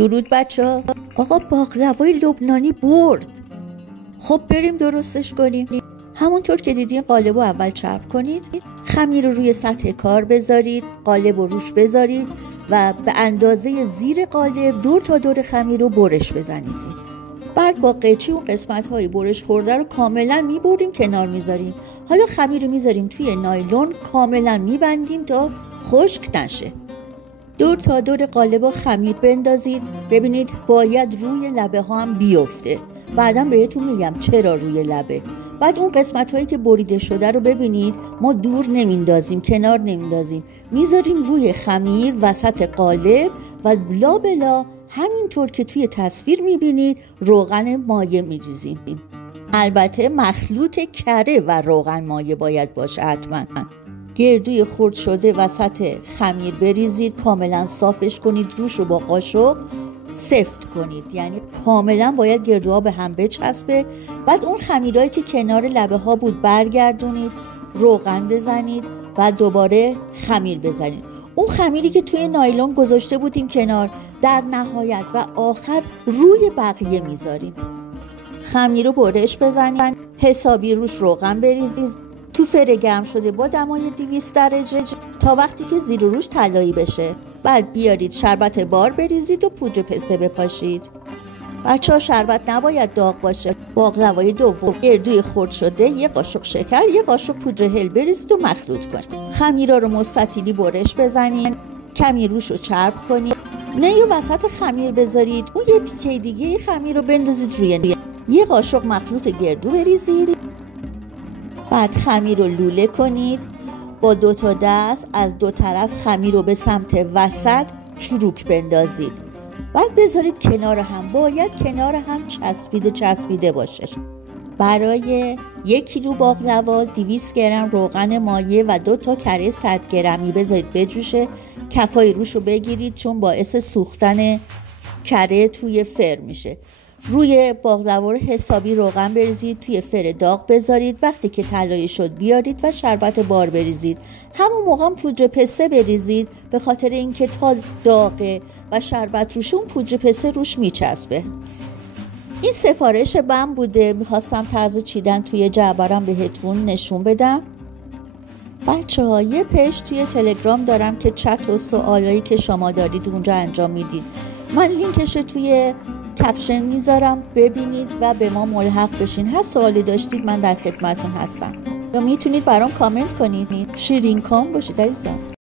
درود بچه‌ها. آقا باقلوای لبنانی برد. خب بریم درستش کنیم. همونطور که دیدین قالب رو اول چرب کنید، خمیر رو روی سطح کار بذارید، قالب رو روش بذارید و به اندازه زیر قالب دور تا دور خمیر رو برش بزنید. بعد با قیچی اون قسمت‌های برش خورده رو کاملا میبریم کنار میذاریم. حالا خمیر رو میذاریم توی نایلون، کاملا میبندیم تا خشک نشه. دور تا دور قالب خمیر بندازید. ببینید باید روی لبه ها هم بیفته. بعدا بهتون میگم چرا روی لبه. بعد اون قسمت هایی که بریده شده رو ببینید ما دور نمیندازیم، کنار نمیندازیم، میذاریم روی خمیر وسط قالب و لا بلا همینطور که توی تصویر میبینید روغن مایه میریزیم. البته مخلوط کره و روغن مایه باید باشه حتما. گردوی خرد شده وسط خمیر بریزید، کاملا صافش کنید، روش رو با قاشق سفت کنید، یعنی کاملا باید گردوها به هم بچسبه. بعد اون خمیرهایی که کنار لبه ها بود برگردونید، روغن بزنید و دوباره خمیر بزنید. اون خمیری که توی نایلون گذاشته بودیم کنار، در نهایت و آخر روی بقیه میذاریم. خمیر رو برش بزنید، حسابی روش روغن بریزید، تو فر گرم شده با دمای 200 درجه تا وقتی که زیر و روش طلایی بشه. بعد بیارید شربت بار بریزید و پودر پسته بپاشید. بچه‌ها شربت نباید داغ باشه. باقلوای دوم گردوی خرد شده، یه قاشق شکر، یه قاشق پودر هل بریزید و مخلوط کنید. خمیرا رو مستطیلی برش بزنید، کمی روش رو چرب کنید، نی وسط خمیر بذارید، اون یه تیکه دیگه خمیر رو بندازید روی یه قاشق مخلوط گردو بریزید. بعد خمیر رو لوله کنید، با 2 تا دست از 2 طرف خمیر رو به سمت وسط چروک بندازید. بعد بذارید کنار هم، باید کنار هم چسبیده باشه. برای 1 کیلو باقلوا 200 گرم روغن مایه و 2 تا کره 100 گرمی بذارید بجوشه. کفای روش رو بگیرید چون باعث سوختن کره توی فر میشه. روی باقلوا رو حسابی روغن بریزید، توی فر داغ بذارید. وقتی که طلایی شد بیارید و شربت بار بریزید. همون موقع هم پودر پسته بریزید، به خاطر اینکه تا داغه و شربت روش اون پودر پسته روش میچسبه. این سفارش من بوده، میخواستم طرز چیدن توی جعبرم بهتون نشون بدم. بچه‌ها یه پیج توی تلگرام دارم که چت و سوالایی که شما دارید اونجا انجام میدید. من لینکش توی کپشن میذارم، ببینید و به ما ملحق بشین. هر سوالی داشتید من در خدمتتون هستم، یا میتونید برام کامنت کنید. شیرین کام باشید عزیزم.